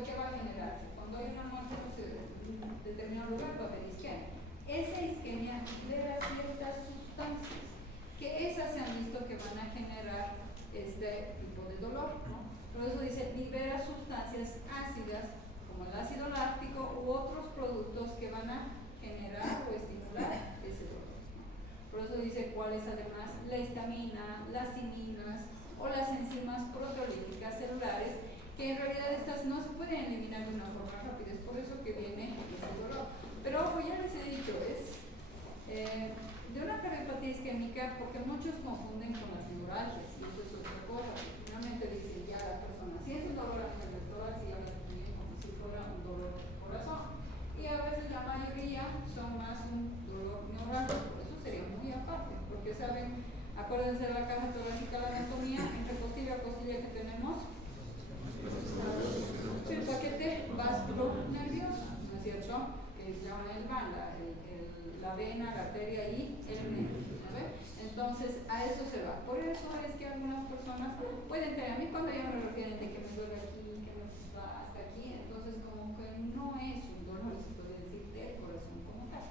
¿qué va a generarse? Cuando hay una muerte en un determinado lugar va a haber isquemia. Esa isquemia libera ciertas sustancias que esas se han visto que van a generar este tipo de dolor, ¿no? Por eso dice, libera sustancias ácidas como el ácido láctico u otros productos que van a generar o estimular ese dolor, ¿no? Por eso dice cuáles además la histamina, las timinas o las enzimas proteolíticas celulares, que en realidad estas no se pueden eliminar de una forma rápida, es por eso que viene ese dolor. Pero ojo, ya les he dicho, es de una cardiopatía isquémica porque muchos confunden con las neuralgias y eso es otra cosa. Finalmente dicen ya la persona siente un dolor en el tórax y habla también como si fuera un dolor de corazón. Y a veces la mayoría son más un dolor neurálgico, por eso sería muy aparte, porque saben, acuérdense de la caja torácica, la anatomía, entre costilla a costilla que tenemos el paquete vasculo-nervioso, ¿no es cierto? Que se llama el banda, la vena, la arteria y el nervio, ¿no? Entonces a eso se va. Por eso es que algunas personas pueden tener, a mí cuando ya me refieren de que me duele aquí, que me va hasta aquí, entonces como que no es un dolor, se puede decir, del corazón como tal.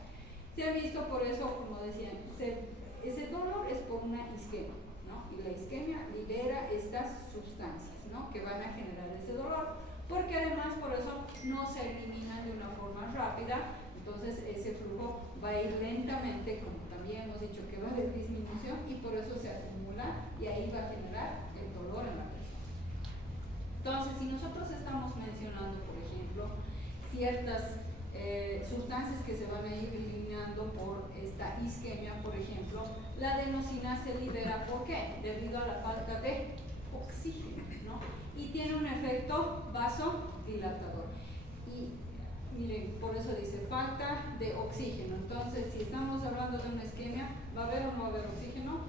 Se ha visto por eso, como decían, ese dolor es por una isquemia, ¿no? Y la isquemia libera estas sustancias, ¿no? Que van a generar ese dolor, porque además por eso no se eliminan de una forma rápida, entonces ese flujo va a ir lentamente, como también hemos dicho que va a haber disminución y por eso se acumula y ahí va a generar el dolor en la persona. Entonces, si nosotros estamos mencionando, por ejemplo, ciertas sustancias que se van a ir eliminando por esta isquemia, por ejemplo, la adenosina se libera, ¿por qué? Debido a la falta de oxígeno, ¿no? Y tiene un efecto vasodilatador. Y miren, por eso dice falta de oxígeno. Entonces, si estamos hablando de una isquemia, ¿va a haber o no va a haber oxígeno?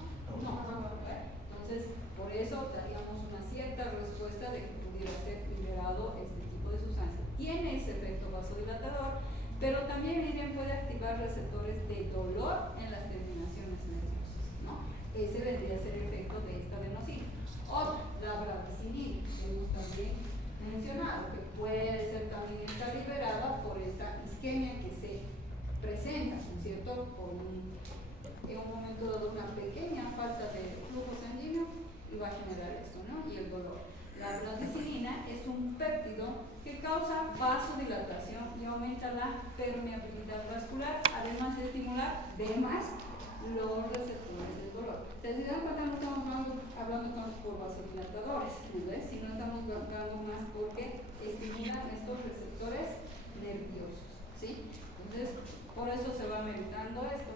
No, no va a haber. Entonces, por eso daríamos una cierta respuesta de que pudiera ser liberado este tipo de sustancia. Tiene ese efecto vasodilatador, pero también miren, puede activar receptores de dolor en las terminaciones nerviosas, ¿no? Ese vendría a ser el efecto de esta adenosina. Otra, la bradicinina, que hemos también mencionado, que puede ser también está liberada por esta isquemia que se presenta, ¿no es cierto?, en un momento dado una pequeña falta de flujo sanguíneo y va a generar esto, ¿no? Y el dolor. La bradicinina es un péptido que causa vasodilatación y aumenta la permeabilidad vascular, además de estimular los receptores del dolor. Si se dan cuenta, no estamos hablando tanto por vasodilatadores, ¿no? Sino estamos hablando más porque estimulan estos receptores nerviosos, ¿sí? Entonces, por eso se va meditando esto.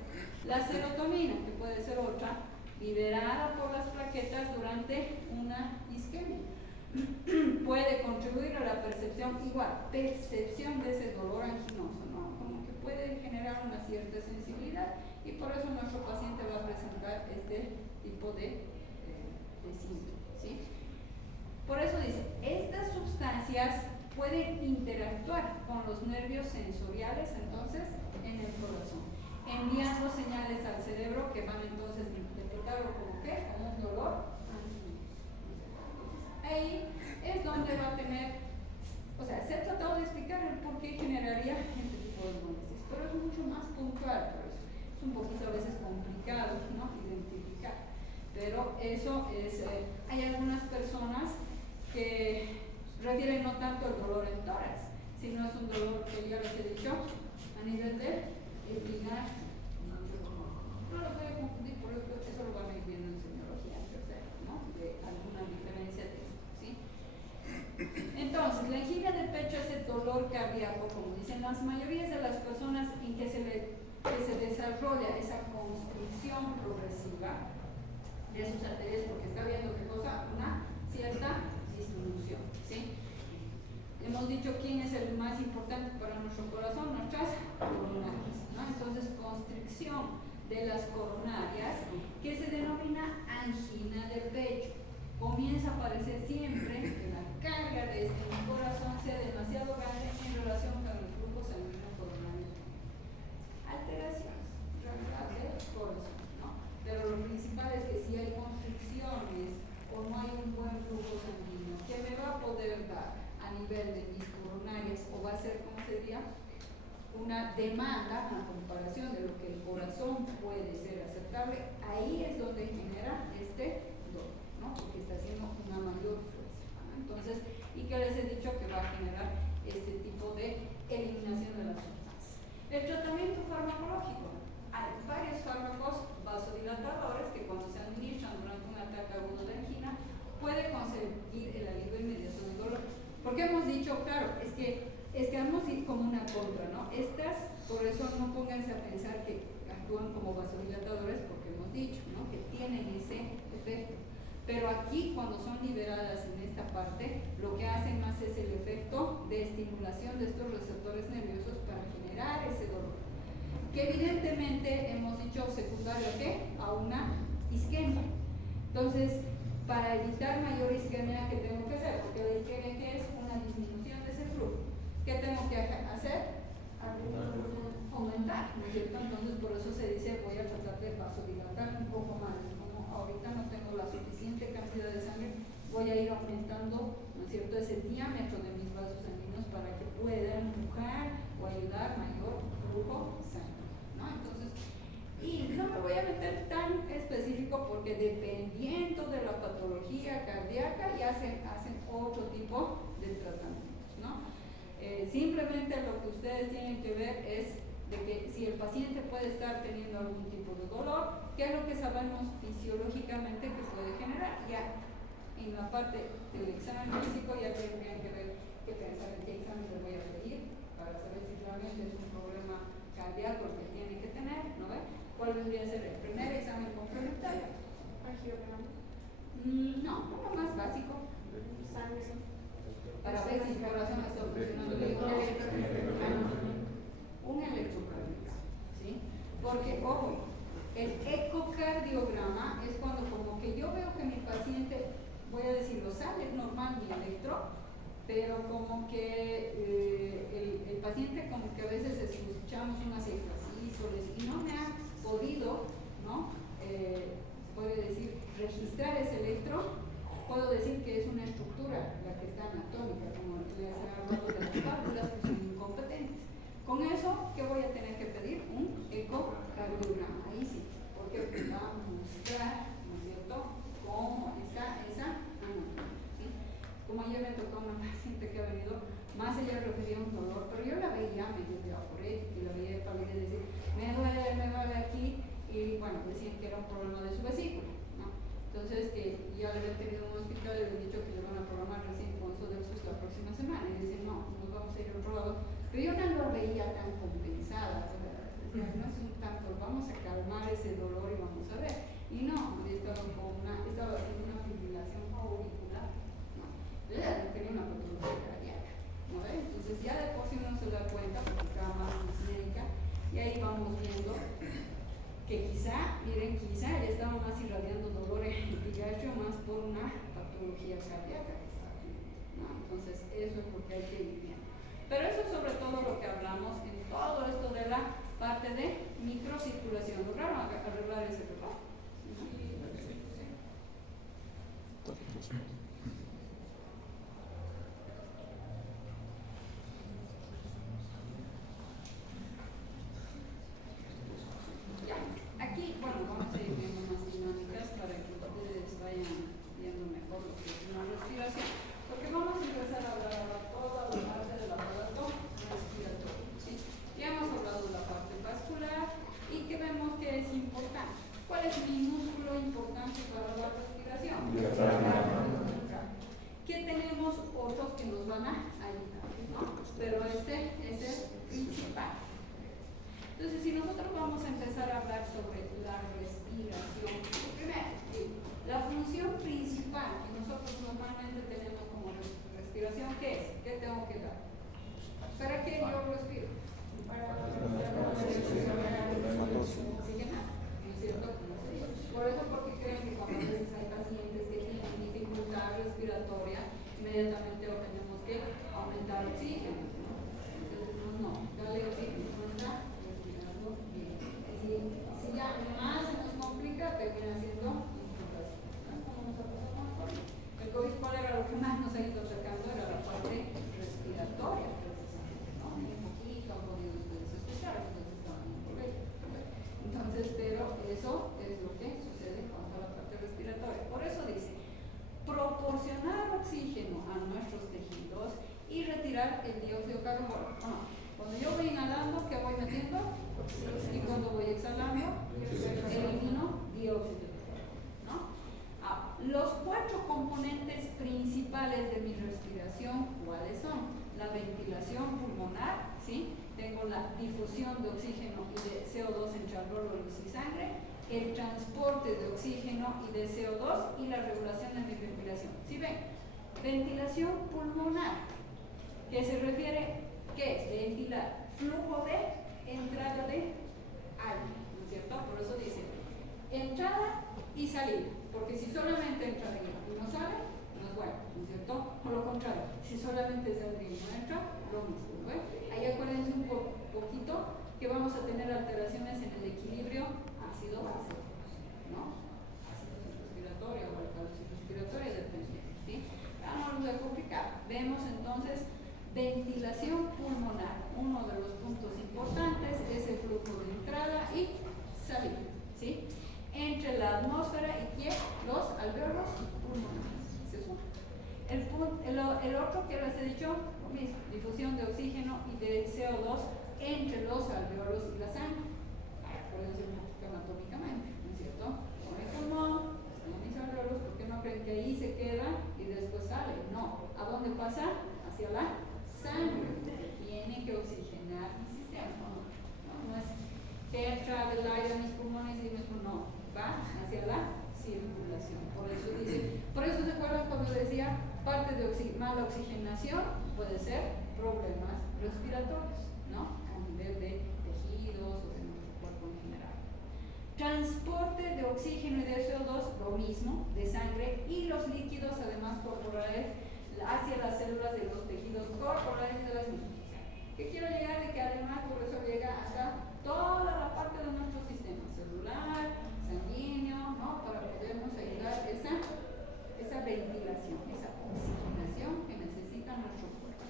La serotonina, que puede ser otra, liberada por las plaquetas durante una isquemia, puede contribuir a la percepción de ese dolor anginoso, ¿no? Como que puede generar una cierta sensibilidad y por eso nuestro paciente va a presentar este tipo de síntomas, ¿sí? Por eso dice, estas sustancias pueden interactuar con los nervios sensoriales, entonces, en el corazón, enviando señales al cerebro que van entonces a interpretarlo como ¿qué? Como un dolor anginoso. Ahí es donde va a tener, o sea, se ha tratado de explicar el por qué generaría este tipo de molestias, pero es mucho más puntual, por eso es un poquito a veces complicado, ¿no?, identificar, pero eso es, hay algunas personas que refieren no tanto el dolor en tórax, sino es un dolor que ya les he dicho a nivel de epinar. No lo puede confundir, por eso lo van a ir viendo en semiología, ¿no?, de alguna diferencia de esto, ¿sí? Entonces, la angina de pecho es el dolor cardíaco, como dicen las mayorías de las personas en que se desarrolla esa constricción progresiva de sus arterias, porque está viendo qué cosa, una cierta disminución, ¿sí? Hemos dicho quién es el más importante para nuestro corazón, nuestras coronarias, ¿no? Entonces, constricción de las coronarias, que se denomina angina de pecho, comienza a aparecer siempre que la carga de este corazón sea demasiado grande en relación con el flujo sanguíneo coronario. Alteraciones, realidad del corazón, ¿no? Pero lo principal es que si hay constricciones o no hay un buen flujo sanguíneo, ¿qué me va a poder dar a nivel de mi coronarias, o va a ser, ¿cómo se diría? Una demanda a comparación de lo que el corazón puede ser aceptable. Ahí es donde genera este dolor, ¿no? Porque está haciendo una mayor fuerza, ¿no? Entonces, y que les he dicho que va a generar este tipo de eliminación de las sustancias. El tratamiento farmacológico. Hay varios fármacos vasodilatadores que cuando se administran durante un ataque agudo de angina puede conseguir el alivio inmediato del dolor. Porque hemos dicho, claro, es que vamos a ir como una contra, ¿no? Estas, por eso no pónganse a pensar que actúan como vasodilatadores, porque hemos dicho, ¿no? Que tienen ese efecto. Pero aquí, cuando son liberadas en esta parte, lo que hacen más es el efecto de estimulación de estos receptores nerviosos para generar ese dolor. Que evidentemente hemos dicho secundario ¿a qué? A una isquemia. Entonces, para evitar mayor isquemia, ¿qué tengo que hacer? Porque la isquemia, ¿qué es? Una disminución de ese flujo. ¿Qué tengo que hacer? Aumentar, ¿no es cierto? Entonces, por eso se dice, voy a tratar de vasodilatar un poco más. Como ahorita no tengo la suficiente cantidad de sangre, voy a ir aumentando, ¿no es cierto?, ese diámetro de mis vasos sanguíneos para que pueda empujar o ayudar mayor flujo sanguíneo, ¿no? Entonces, y no me voy a meter tan específico porque dependiendo de la patología cardíaca ya hacen otro tipo de tratamientos, ¿no? Simplemente lo que ustedes tienen que ver es de que si el paciente puede estar teniendo algún tipo de dolor, ¿qué es lo que sabemos fisiológicamente que puede generar? Ya en la parte del examen físico ya tendrían que ver qué pensar en qué examen les voy a pedir para saber si realmente es un problema cardíaco el que tiene que tener, ¿no ve? ¿Cuál vendría a ser el primer examen complementario? Angiograma. No, uno más básico. Sangre. Para ver si el corazón está funcionando bien. Un electrocardiograma, ¿sí? Porque, ojo, el ecocardiograma es cuando como que yo veo que mi paciente, voy a decirlo, sale normal mi electro, pero como que el paciente como que a veces escuchamos unas extrasístoles y no me ha podido, ¿no? Puede decir, registrar ese electro. Puedo decir que es una estructura la que está anatómica, como les he hablado de las válvulas que son incompetentes. Con eso, ¿qué voy a tener que pedir? Un ecocardiograma. Ahí sí, porque va a mostrar, ¿no es cierto?, cómo está esa anatomía, ¿sí? Como ayer me tocó una paciente que ha venido, más ella refería un dolor, pero yo la veía medio diaforética y la veía pálida y decir, me duele aquí, y bueno, decían que era un problema de su vesícula, ¿no? Entonces, que ya le habían tenido en un hospital y le habían dicho que le van a programar recién con Sodexus la próxima semana. Y dicen, no, nos vamos a ir a otro lado. Pero yo no lo veía tan compensada. O sea, decía, no es un tanto, vamos a calmar ese dolor y vamos a ver. Y no, estaba haciendo una fibrilación auricular. ¿No? Entonces, tenía una patología cardíaca. ¿No ve? Entonces, ya de por sí uno se da cuenta, porque estaba más médica, y ahí vamos viendo que quizá le estaba más irradiando dolor en el pigacho más por una patología cardíaca que está aquí, ¿no? Entonces eso es lo que hay que ir viendo. Pero eso es sobre todo lo que hablamos en todo esto de la parte de microcirculación. ¿Lograron arreglar ese reloj? Aquí, bueno, vamos a ir viendo más dinámicas para que ustedes vayan viendo mejor lo que es una respiración, porque vamos a empezar a hablar ahora toda la parte del aparato respiratorio, ¿sí? Ya hemos hablado de la parte vascular y que vemos que es importante. ¿Cuál es mi músculo importante para la respiración? Que tenemos otros que nos van a ayudar, ¿no? Pero este es el principal. Entonces, si nosotros vamos a empezar a hablar sobre la respiración, primero, la función principal que nosotros normalmente tenemos como respiración, ¿qué es? ¿Qué tengo que dar? ¿Para qué yo respiro? Para oxigenar, ¿no es cierto? Por eso, porque creen que cuando a veces hay pacientes que tienen dificultad respiratoria, inmediatamente tenemos que aumentar el oxígeno, ¿no? Entonces, no, dale oxígeno, no está. Si ya más se nos complica, termina siendo el COVID, ¿cuál era lo que más nos ha ido atacando? Era la parte respiratoria. liberar el dióxido de carbono. Cuando yo voy inhalando, ¿qué voy metiendo? Y cuando voy exhalando, elimino dióxido de carbono, ¿no? Los 4 componentes principales de mi respiración, ¿cuáles son? La ventilación pulmonar, ¿sí? Tengo la difusión de oxígeno y de CO2 entre alvéolos y sangre, el transporte de oxígeno y de CO2 y la regulación de mi respiración. ¿Sí ven? Ventilación pulmonar, que se refiere, ¿qué es? Ventilar, flujo de entrada de aire, ¿no es cierto? Por eso dice entrada y salida, porque si solamente entra de y no sale, no es bueno, ¿no es cierto? O lo contrario, si solamente sale y no entra, lo mismo, ¿no? Ahí acuérdense un poquito que vamos a tener alteraciones en el equilibrio ácido-base, ¿no? Ácido respiratorio o alcalosis respiratoria, depende, ¿sí? No nos voy a complicar. Vemos entonces ventilación pulmonar. Uno de los puntos importantes es el flujo de entrada y salida, ¿sí? Entre la atmósfera y ¿quién? Los alvéolos pulmonares. ¿Se suma? El otro que les he dicho, lo mismo, difusión de oxígeno y de CO2 entre los alvéolos y la sangre. Pueden ser anatómicamente, ¿no es cierto? Con el pulmón, están mis alvéolos, ¿por qué no creen que ahí se queda y después sale? No. ¿A dónde pasa? Hacia la sangre. Tiene que oxigenar mi sistema. No es que entra del aire a mis pulmones y mis pulmones. No, va hacia la circulación. Por eso se acuerdan cuando decía parte de mala oxigenación puede ser problemas respiratorios, ¿no? A nivel de tejidos o de nuestro cuerpo en general. Transporte de oxígeno y de CO2, lo mismo, de sangre y los líquidos además corporales hacia las células de los tejidos corporales de las mismas. ¿Qué quiero llegar? De que además por eso llega hasta toda la parte de nuestro sistema celular, sanguíneo, ¿no? Para podernos ayudar esa ventilación, esa oxigenación que necesita nuestro cuerpo.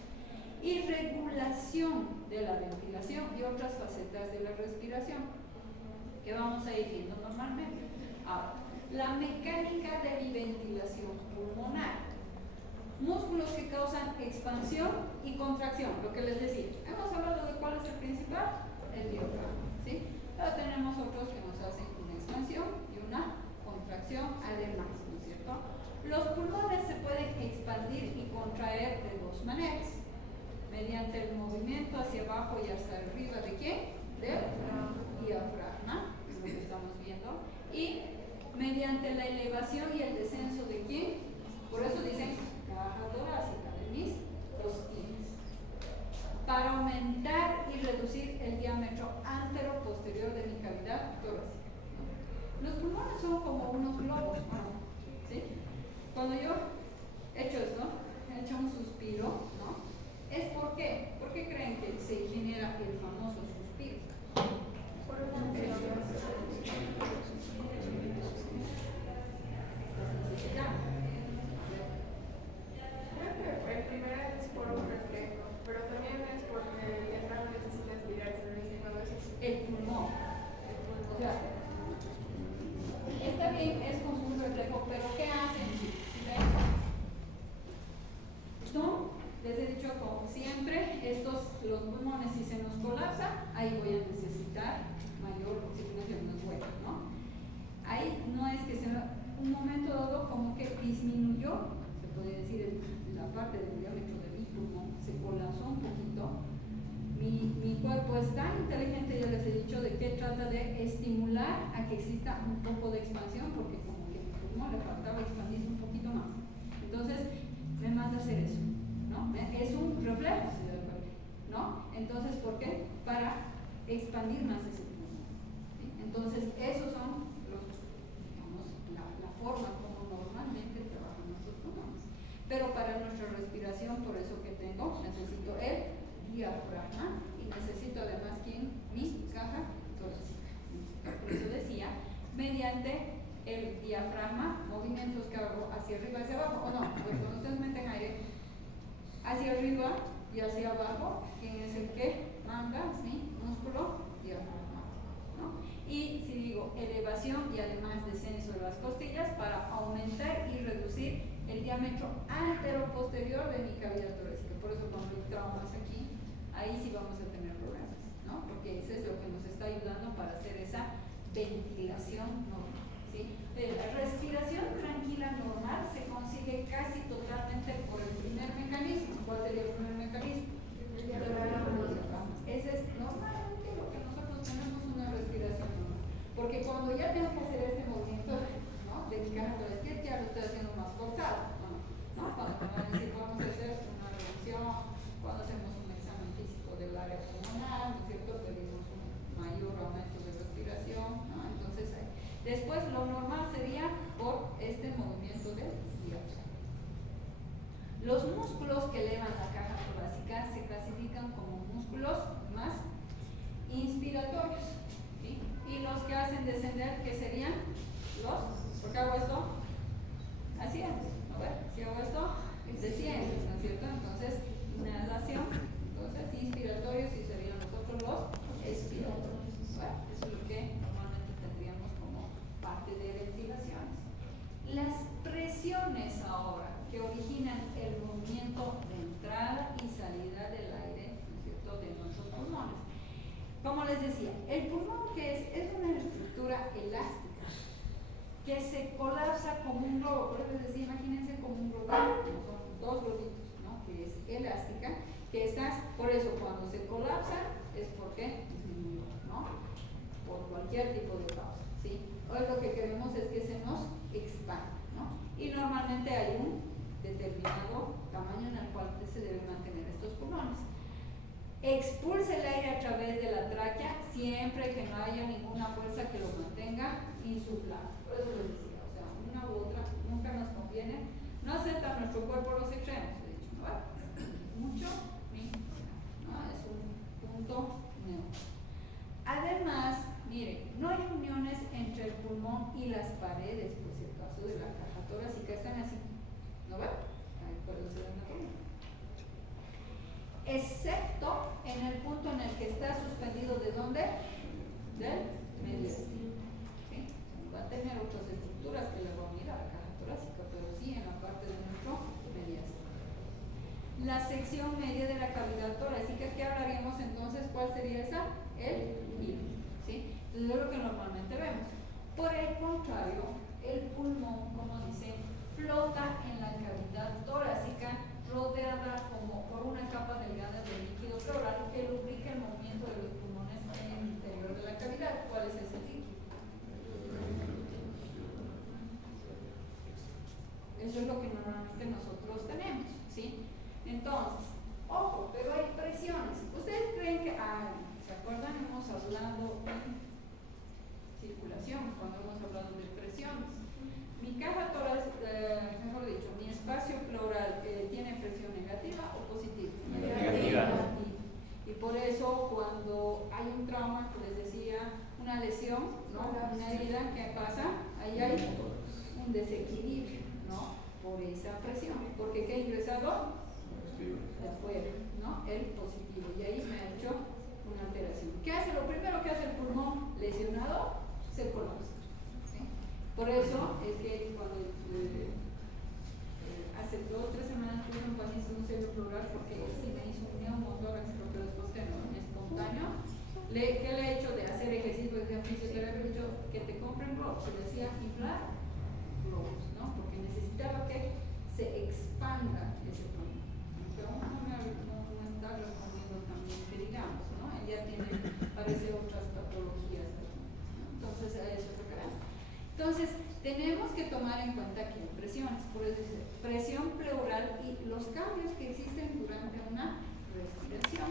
Y regulación de la ventilación y otras facetas de la respiración que vamos a ir viendo normalmente. Ahora, la mecánica de mi ventilación pulmonar. Músculos que causan expansión y contracción, lo que les decía. Hemos hablado de cuál es el principal, el diafragma, ¿sí? Pero tenemos otros que nos hacen una expansión y una contracción además, ¿no es cierto? Los pulmones se pueden expandir y contraer de 2 maneras. Mediante el movimiento hacia abajo y hacia arriba de ¿quién? Del diafragma, es lo que estamos viendo. Y mediante la elevación y el descenso de ¿quién? Por eso dicen caja torácica de mis costillas, para aumentar y reducir el diámetro antero-posterior de mi cavidad torácica. Los pulmones son como unos globos, ¿sí? Cuando yo echo esto, echo un suspiro, ¿no? ¿Es por qué? ¿Por qué creen que se genera el famoso suspiro? Por una necesidad. Primero es por un reflejo, pero también es porque el diafragma necesita estirarse cuando es el pulmón. Claro. Está bien, es como un reflejo, pero ¿qué hacen? Son, les he dicho como siempre, los pulmones si se nos colapsa, ahí voy a necesitar mayor oxigenación, no es bueno, ¿no? Ahí no es que un momento dado como que disminuyó, se puede decir, la parte del diámetro de mi pulmón se colapsó un poquito. Mi cuerpo es tan inteligente, ya les he dicho, de que trata de estimular a que exista un poco de expansión, porque como que mi pulmón le faltaba expandirse un poquito más. Entonces, me manda a hacer eso, ¿no? Es un reflejo, si da cuenta, ¿no? Entonces, ¿por qué? Para expandir más ese pulmón, ¿sí? Entonces, esos son la forma como normalmente trabajan nuestros pulmones. Pero para nuestra respiración, por eso que necesito el diafragma y necesito además mi caja torácica. Por eso decía, mediante el diafragma, movimientos que hago hacia arriba y hacia abajo, o no, pues cuando ustedes meten aire hacia arriba y hacia abajo, ¿quién es el que manda? Es mi músculo diafragmático, ¿no? Y si digo elevación y además descenso de las costillas para aumentar y reducir el diámetro antero-posterior de mi cavidad torácica. Por eso cuando traumas aquí, ahí sí vamos a tener problemas, ¿no? Porque eso es lo que nos está ayudando para hacer esa ventilación normal, ¿sí? La respiración tranquila normal se consigue casi totalmente por el primer mecanismo. ¿Cuál sería el primer mecanismo? Ese es normalmente lo que nosotros tenemos, una respiración normal. Porque cuando ya tengo que hacer este movimiento, ¿no?, de mi caja torácica, ya lo estoy haciendo más forzado, ¿no? Cuando me van a decir, vamos a hacer una revisión, cuando hacemos un examen físico del área pulmonar, ¿no es cierto?, pedimos un mayor aumento de respiración, ¿no? Entonces, después lo normal sería por este movimiento de diafragma. Los músculos que elevan la caja torácica se clasifican como músculos más inspiratorios, ¿sí? Y los que hacen descender, ¿qué serían? ¿Por qué hago esto? Así es, a ver, si hago esto, desciende, ¿no es cierto? Entonces, inhalación, entonces inspiratorios y serían los otros los expiratorios. Bueno, eso es lo que normalmente tendríamos como parte de ventilaciones. Las presiones ahora que originan el movimiento de entrada y salida del aire, ¿no es cierto?, de nuestros pulmones. Como les decía, el pulmón que es una estructura elástica que se colapsa como un globo. Por eso les decía, imagínense como un globo, son dos globitos, ¿no?, que es elástica, que está, por eso cuando se colapsa es porque disminuyó, ¿no?, por cualquier tipo de causa, ¿sí? Hoy lo que queremos es que se nos expanda, ¿no? Y normalmente hay un determinado tamaño en el cual se deben mantener estos pulmones. Expulsa el aire a través de la tráquea siempre que no haya ninguna fuerza que lo mantenga insuflado. Por eso les decía, o sea, una u otra nunca nos conviene. No acepta nuestro cuerpo los extremos, de hecho, ¿no? Mucho ni nada, ¿no? Es un punto neutro. Además, miren, no hay uniones entre el pulmón y las paredes, por si acaso, de la caja torácica, están así, ¿no ven? Ahí puede ser anatomía. Excepto en el punto en el que está suspendido, ¿de dónde? Del mediastino, ¿sí? Va a tener otras estructuras que le van a unir a la caja torácica, pero sí en la parte de nuestro mediastino. La sección media de la cavidad torácica, ¿qué hablaríamos entonces? ¿Cuál sería esa? El hilo, ¿sí? Entonces es lo que normalmente vemos. Por el contrario, el pulmón, como dicen, flota en la cavidad torácica, rodeada como por una capa delgada de líquido pleural que lubrica el movimiento de los pulmones en el interior de la cavidad. ¿Cuál es ese líquido? Eso es lo que normalmente nosotros tenemos, ¿sí? Entonces, ojo, pero hay presiones. ¿Ustedes creen que, se acuerdan? Hemos hablado de circulación, cuando hemos hablado de presiones. Mi caja torácica, mejor dicho, mi espacio pleural, ¿tiene presión negativa o positiva? Negativa. Y por eso cuando hay un trauma, les decía, una lesión, ¿no?, una herida, ¿qué pasa? Ahí hay un desequilibrio, ¿no?, por esa presión. Porque ¿qué ha ingresado? De afuera, ¿no?, el positivo. Y ahí me ha hecho una alteración. ¿Qué hace? Lo primero que hace el pulmón lesionado, se colapsa. Por eso es que cuando hace 2 o 3 semanas tuve un paciente en un sello pleural porque sí me hizo un neumotórax, lo que después tengo espontáneo. ¿Qué le he hecho de hacer ejercicio de fisioterapia? Le he dicho que te compren globos. Se le decía inflar globos, ¿no? Porque necesitaba que se expanda ese pulmón. Pero uno no está respondiendo también, que digamos, ¿no? Él ya tiene, parece, otras patologías, ¿no? Entonces, a eso es lo que vemos. Entonces, tenemos que tomar en cuenta que hay presiones, por eso dice presión pleural y los cambios que existen durante una respiración.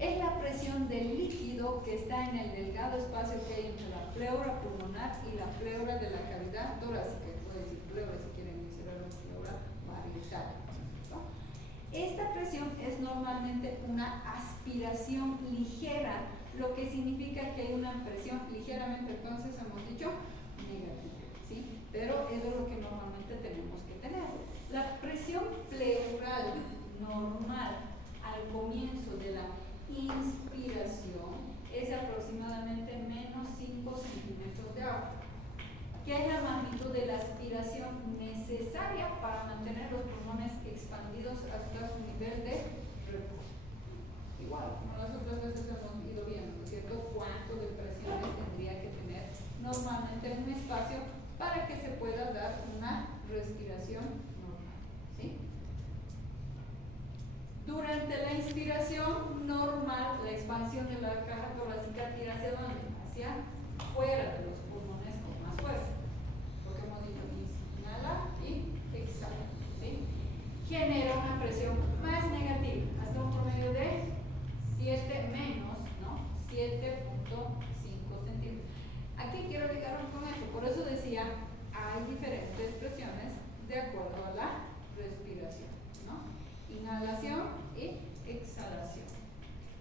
Es la presión del líquido que está en el delgado espacio que hay entre la pleura pulmonar y la pleura de la cavidad torácica. Puede decir pleura si quieren decir la pleura varietal, ¿no? Esta presión es normalmente una aspiración ligera, lo que significa que hay una presión ligeramente, entonces hemos dicho, negativa, ¿sí? Pero eso es lo que normalmente tenemos que tener. La presión pleural normal al comienzo de la inspiración es aproximadamente menos 5 centímetros de agua, que es la magnitud de la aspiración necesaria para mantener los pulmones expandidos hasta su nivel de Durante la inspiración normal, la expansión de la caja torácica tira hacia dónde? Hacia fuera de los pulmones con más fuerza. Porque hemos dicho inhala y exhala. ¿Sí? Genera una presión más negativa, hasta un promedio de 7 menos, ¿no? 7.5 centímetros. Aquí quiero ligarlo con esto, por eso decía, hay diferentes presiones de acuerdo a la respiración, ¿no? Inhalación y exhalación.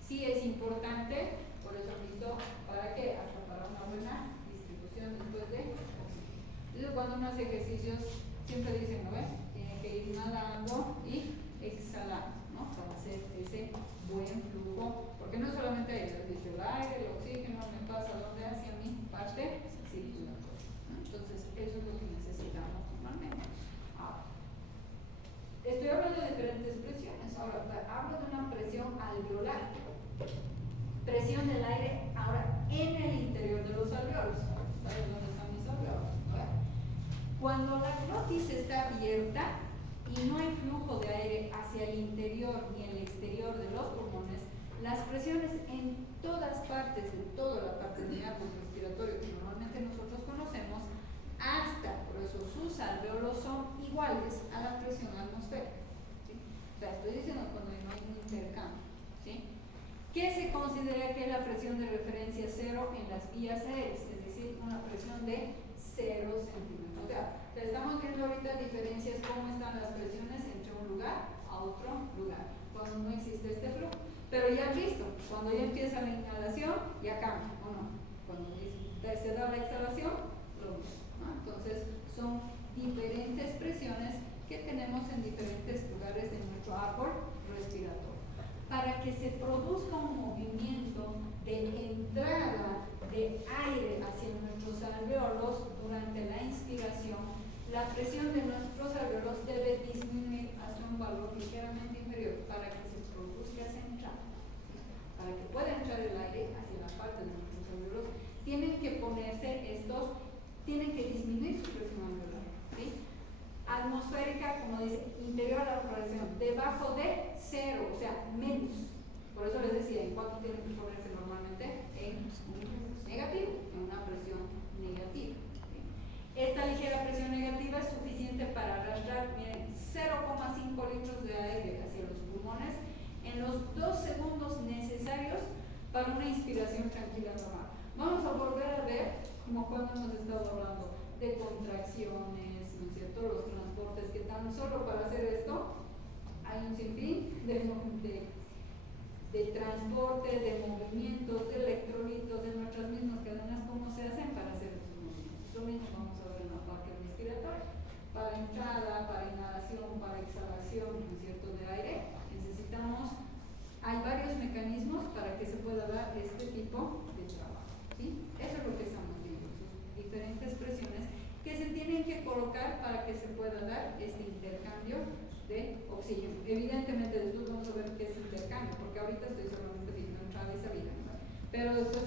Sí es importante, por eso visto, ¿para qué? Hasta para una buena distribución después de oxígeno. Entonces cuando uno hace ejercicios, siempre dicen, ¿no ves? Tiene que ir inhalando y exhalando, ¿no? Para hacer ese buen flujo, porque no solamente el aire, el oxígeno me pasa donde hacia mi parte circulatoria, ¿no? Entonces eso es lo que necesitamos normalmente. Ahora, estoy hablando de diferentes presiones. Ahora hablo de una presión alveolar, presión del aire ahora en el interior de los alveolos. ¿Sabes dónde están mis alveolos? Cuando la glotis está abierta y no hay flujo de aire hacia el interior ni el exterior de los pulmones, las presiones en todas partes de toda la parte del árbol respiratorio que normalmente nosotros conocemos, hasta por eso sus alveolos son iguales a la presión atmosférica. ¿Sí? O sea, estoy diciendo cuando no hay un intercambio. ¿Sí? ¿Qué se considera que es la presión de referencia cero en las vías aéreas? Es decir, una presión de 0 centímetros. O sea, estamos viendo ahorita diferencias cómo están las presiones entre un lugar a otro lugar, cuando no existe este flujo. Pero ya has visto, cuando ya empieza la inhalación, ya cambia, ¿o no? Cuando se da la exhalación, lo mismo, ¿no? Entonces, son diferentes presiones que tenemos en diferentes lugares de nuestro árbol respiratorio. Para que se produzca un movimiento de entrada de aire hacia nuestros alveolos durante la inspiración, la presión de nuestros alveolos debe disminuir hasta un valor ligeramente inferior para que se produzca esa entrada. Para que pueda entrar el aire hacia la parte de nuestros alveolos, tienen que disminuir su presión alveolar. ¿Sí? Atmosférica, como dice, interior a la presión, debajo de 0, o sea, menos. Por eso les decía, ¿en cuánto tienen que ponerse normalmente? En negativo, en una presión negativa. ¿Sí? Esta ligera presión negativa es suficiente para arrastrar, miren, 0,5 litros de aire hacia los pulmones en los 2 segundos necesarios para una inspiración tranquila normal. Vamos a volver a ver, como cuando hemos estado hablando de contracciones, ¿no es cierto? Los transportes, que tan solo para hacer esto hay un sinfín de transporte, de movimientos, de electrolitos, de nuestras mismas cadenas, cómo se hacen para hacer estos movimientos. Lo mismo vamos a ver en la parte respiratoria. Para entrada, para inhalación, para exhalación, ¿no es cierto?, de aire, hay varios mecanismos para que se pueda dar este tipo de trabajo. ¿Sí? Eso es lo que estamos viendo, sus diferentes presiones que se tienen que colocar para que se pueda dar este intercambio de oxígeno. Evidentemente después vamos a ver qué es intercambio, porque ahorita estoy solamente viendo entrada y salida, ¿no? Pero después